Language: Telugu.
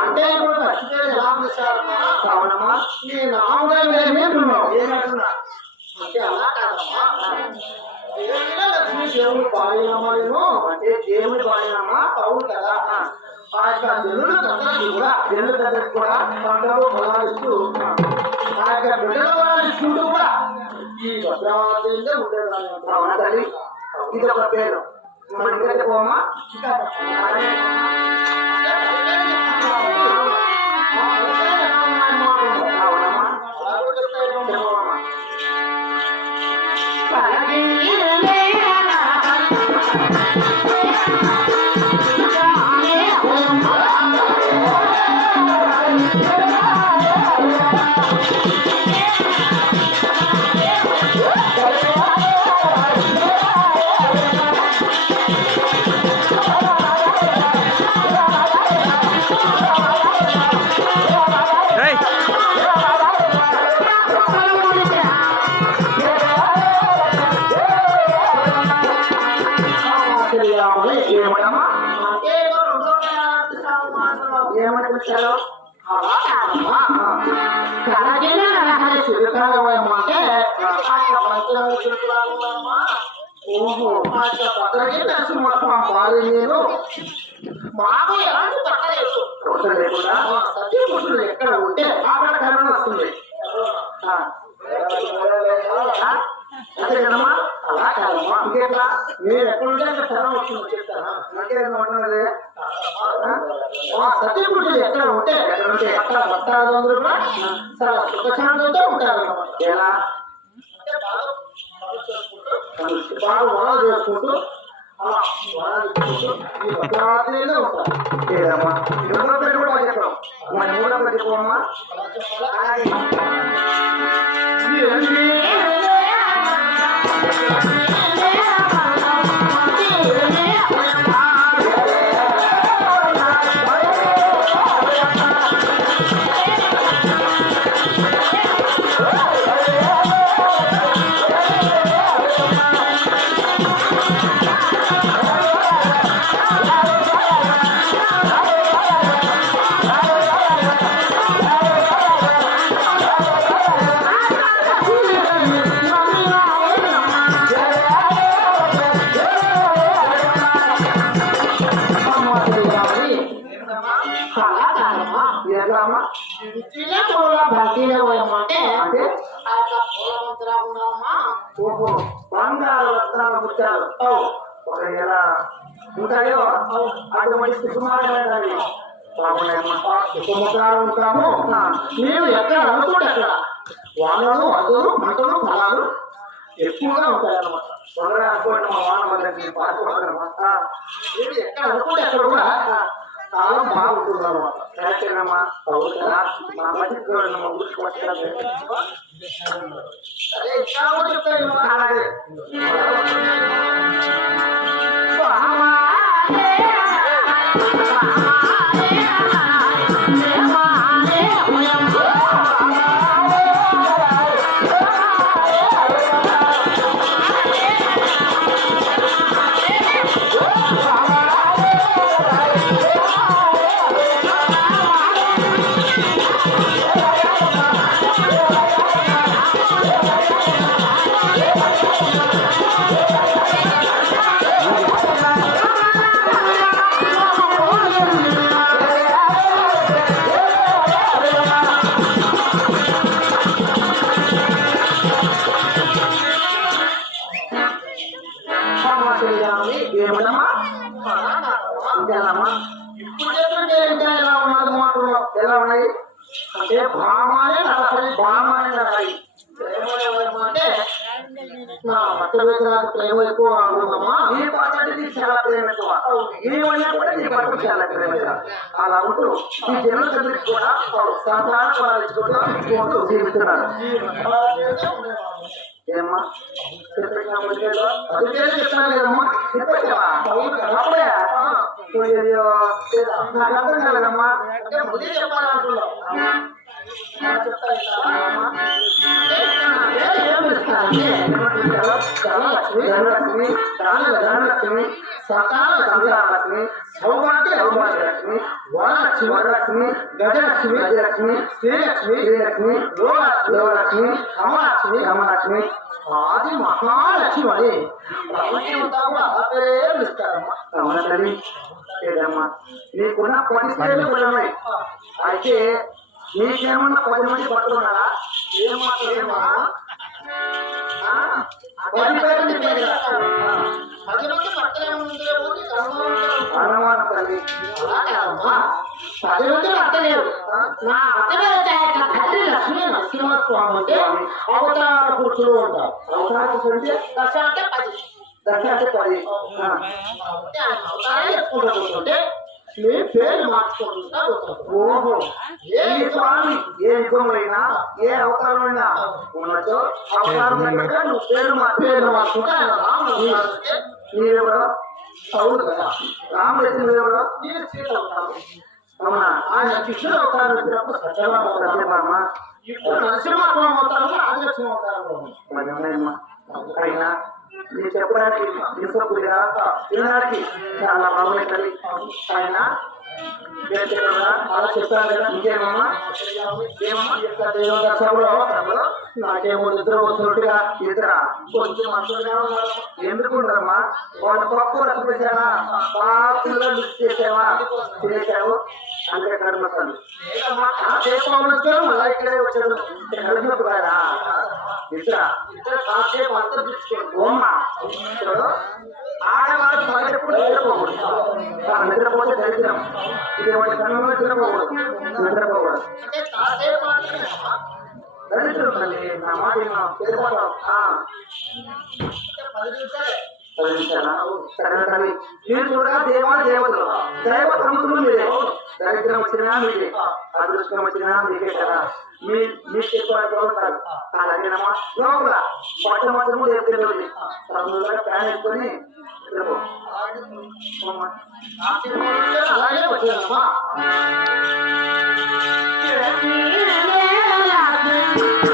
అంటే ఇప్పుడు అవునమ్మా నేను ఆముదాయం ఏమంటున్నావు ఏమంటున్నా అంటే అలా కాదమ్మా లక్ష్మీ దేవుడు బాలినమ్మా నేను అంటే దేవుడి బాలినమ్మా అవును కదా ఆ యొక్క జనుల దగ్గరికి కూడా జనుల దగ్గరికి కూడా పంటలు పొలాలిస్తూ ఆ యొక్క బిడ్డల పొలాలిస్తుంటూ కూడా ఈ భద్రావతిలో ఉండేదాన్ని అవునా తల్లి ఇది ఒక పేరు మన ఇంటికి పోమ్మా ఏమని వచ్చారు నేను మాకు ఎలాంటి పట్టలేదు లేకుండా సత్యపురుషుడు ఎక్కడ ఉంటే అక్కడ కరుణ వస్తుంది అదే కదమ్మా అలా కాదమ్మా ఇంకెట్లా మీరు ఎక్కడుంటే అక్కడ కరుణ వస్తుంది చెప్తారా నాకేమన్నది సత్యపురుషుడు ఎక్కడ ఉంటే అక్కడ భక్తాదులందరూ కూడా చాలా సుఖశాంతంతో ఉంటారు ఎలా బాగా వనాలు చేసుకుంటూ అలా వనాలు ఈ భద్రావతిలో ఉంటారు లేదమ్మా రెండో పెట్టి కూడా చెప్పాం మన మూడో పెట్టి పోమ్మా బంగారు రత్నాలు ముత్యాలు ఎలా ఉంటాయో అటువంటి సుకుమారమైనవి సుఖముఖాలు ఉంటాము నేను ఎక్కడ అనుకోండి అక్కడ వానలు వదులు మంటలు ఫలాలు ఎక్కువగా ఉంటాయన్నమాట తొందరగా అనుకోండి మా వాన వల్ల పాల్గొనమాట నేను ఎక్కడ అనుకోండి అక్కడ కూడా చాలా బాగుంటుంది అన్నమాట కరెక్టేనమ్మా అవుతుందా మా మధ్య మా ఊరికి వచ్చాను అదే ఇంకా చెప్తాను అలాగే ఎలా ఉన్నాయి అంటే భామానే నడపడి భామానే నడాలి అంటే నా భర్త మీద నాకు ప్రేమ ఎక్కువ అనుకుందమ్మా నీ భర్తకి చాలా ప్రేమ ఎక్కువ ఏమైనా కూడా నీ భర్తకి చాలా ప్రేమ అలా ఉంటూ ఈ జన్మ తండ్రికి కూడా సంతాన వాళ్ళు జీవిస్తున్నారు ఏమ్మా అది పేరు చెప్తాను కదమ్మా చెప్పేవా అప్పుడే అయ్యో నాకు అర్థం కాలేదమ్మా అంటే ముందే చెప్పాలంటున్నావు ధనలక్ష్మి ధనలక్ష్మి సకాల సంతానలక్ష్మి సౌభాగ్య సౌభాగ్యలక్ష్మి వరలక్ష్మి వరలక్ష్మి గజలక్ష్మి గజలక్ష్మి శ్రీలక్ష్మి శ్రీలక్ష్మి యోగలక్ష్మి కమలక్ష్మి కమలక్ష్మి ఆది మహాలక్ష్మి అని ప్రపంచమంతా కూడా ఆ పేరే పిలుస్తారమ్మా అవునా తల్లి లేదమ్మా నీకున్న 10 పేర్లు కూడా ఉన్నాయి అయితే నీకేమన్నా 10 మంది భర్తలు ఉన్నారా ఏమా 10 పేరు నీ పేరు రాస్తారు. 10 మంది భర్తలు ఏముందేమో నీకు అనుమానం తల్లి అలాగమ్మా 10 మంది భర్తలేరు నా అత్తగారు తల్లి లక్ష్మీ నరసింహస్వామి అంటే అవతార పురుషులు ఉంటారు అవకాశం అంటే దశ అంటే 10 దశ అంటే 10 అంటే ఆయన అవతారాలు ఎక్కువ కూర్చుంటే మీ పేరు మార్చుకుంటా పోతారు. ఓహో ఏ ఏ స్వామి ఏ యుగంలోనైనా ఏ అవతారమైనా ఉన్నచో అవతారం దగ్గర నువ్వు పేరు పేరు మార్చుకుంటే ఆయన రాముడు అవతారం అంటే నీవెవరో అవును కదా రాముడు నువ్వెవరో నేను సీత అవుతాను అవునా ఆయన కృష్ణుడు అవతారం వచ్చినప్పుడు సత్యభామ అవుతారు సత్యభామ ఇప్పుడు నరసింహస్వామి అవతారం రాజలక్ష్మి అవతారం మరి ఉన్నాయమ్మా అయినా నేను చెప్పడానికి తీసుకోకూడదా వినడానికి చాలా బాగున్నాయి తల్లి అయినా అలా చెప్పాను కదా ఇంకేమమ్మా ఏమమ్మా దేవుడు సభలో నాకేమో నిద్ర వస్తున్నట్టుగా ఇతర కొంచెం మంత్రులుగా ఉన్నారు ఎందుకుంటారమ్మా వాళ్ళ తక్కువ రసం పెట్టావా పాపులుగా లిస్ట్ చేసావా చేసావు అంటే కడుమతాను లేదమ్మా కాసేపు వచ్చారు మళ్ళా ఇక్కడే వచ్చాడు కడుపు కాదా ఇతర ఇద్దరు కాసేపు అంతా తెచ్చుకోండి ఓమ్మ చూడు ఆడవాళ్ళు పగలెప్పుడు నిద్రపోకూడదు నిద్రపోతే దరిద్రం ఇది వాడి కన్నులో నిద్రపోకూడదు నిద్రపోకూడదు అంటే కాసేపు మాత్రమే అమ్మా. దరిద్రం తల్లి నా మాట తెలిపోతాం 10 నిమిషాలే చదివించాలా సరే తల్లి మీరు చూడగా దేవతలు దైవ సముద్రం మీరే దరిద్రం వచ్చినా మీరే అదృష్టం వచ్చినా మీకే కదా మీకు ఎక్కువ కాదు అలాగేనమ్మా లోపల పట్ట మాత్రము లేపుకెళ్ళి ఫ్యాన్ వేసుకొని నిద్రపో కాసేపు అలాగే వచ్చానమ్మా Thank you.